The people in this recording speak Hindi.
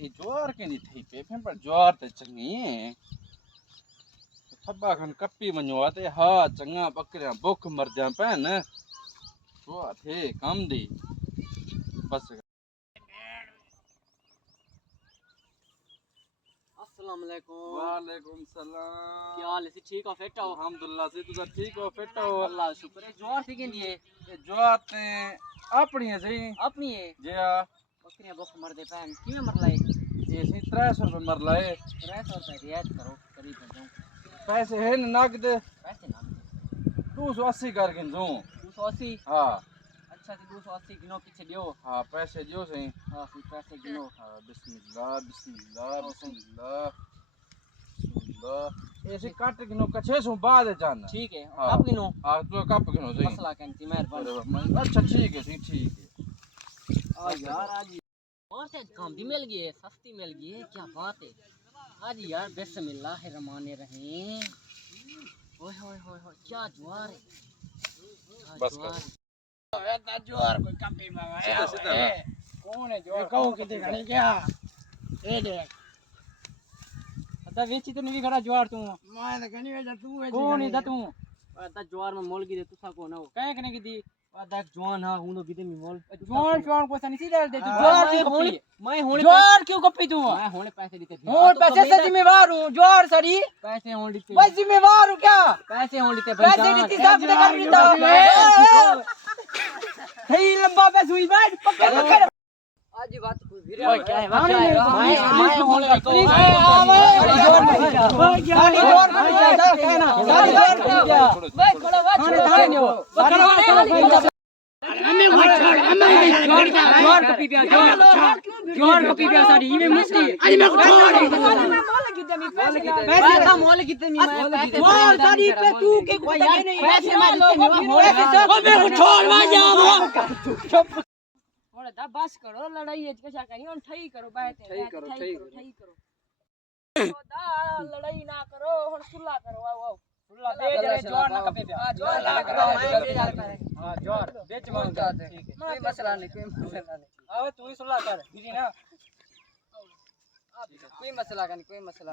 ये ज्वार के नहीं थी पे पर ज्वार ते चंगी है थब्बा खन कप्पी वञो आहे ते हा चङा बकरियां बुख मरजां पैन ज्वार थे कम दी बस। अस्सलाम वालेकुम। वालेकुम सलाम। क्या हाल है? ठीक हो? फिट हो? अल्हम्दुलिल्लाह से तुसा ठीक हो फिट हो? अल्लाह का शुक्र है। ज्वार थी किंदी है? ये ज्वार ते अपनी है सही अपनी है। जी हां बकरियां भूख मर दे पैन किवें मर लाए? ये सही 300 रुपए मर लाए। 300 रुपए रियायत करो करीब दो। पैसे है न नगद पैसे ना 280 करके दूं। 280। हां अच्छा जी 280 गिनो पीछे दियो। हां पैसे दियो सही। हां फिर पैसे गिनो। हां बिस्मिल्लाह बिस्मिल्लाह बिस्मिल्लाह बिस्मिल्लाह ऐसे काट गिनो कछे सु बाद जान। ठीक है हाँ। आप गिनो। हां तो कप गिनो सही। मसला कहती मेहरबानी। अच्छा ठीक है ठीक है। आ यार आज और से काम भी मिल गई है, सस्ती मिल गई है, क्या बात है। आज यार बिस्मिल्लाहिर्रहमानिर्रहीम। ओए होए होए होए क्या ज्वार है। बस ज्वार कर। एता जोर कोई कपी मंगाया सीधा है। कौन है जोर? कहूं कि देखणी क्या? ए देख। अदा वेची तो नहीं खड़ा ज्वार तू। मैं तो कनी वेचा तू है। कौन है तू? अदा ज्वार में मोल की दे तुसा को ना हो। कहे कने की दी? अदा जवान हां हूं तो गिदे मी मोल। जोर जोर को सनी सीधा दे तू। ज्वार क्यों कपी? मैं होने जोर क्यों कपी तू? मैं होने पैसे देते थे। और पैसे से जिम्मेवार हूं। जोर सरी पैसे होने देते। मैं जिम्मेवार हूं क्या? पैसे होने देते पैसे नीति साहब ने कर देता। हे लंबा पैसे हुई बैठ पकड़ पकड़। आज बात कुछ भी ओए क्या है? क्या है? मैं होने प्लीज जोर मत जा। सारी जोर मत जा कहना। सारी जोर मत जा। मैं खड़ा हुआ थाने थाने नहीं हो। जोर कपी पे जोर कपी पे सारी ये मुस्ती अरे मैं को छोड़ पैसे का मोल कितने नहीं मैं मोल सारी पे तू के कोई नहीं पैसे मैं पैसे सब मैं को छोड़ मैं जा चुप थोड़ा दा बस करो लड़ाई है कैसा करी और ठई करो बात है ठई करो दा लड़ाई ना करो और सुलह करो आओ आओ सुलह दे जरे जोर ना कपे पे हां जोर ना करो मैं दे जा हां जोर बेच मांग ठीक है कोई मसला नहीं आओ तू ही सुलह कर दीदी ना कोई मसला का नहीं कोई मसला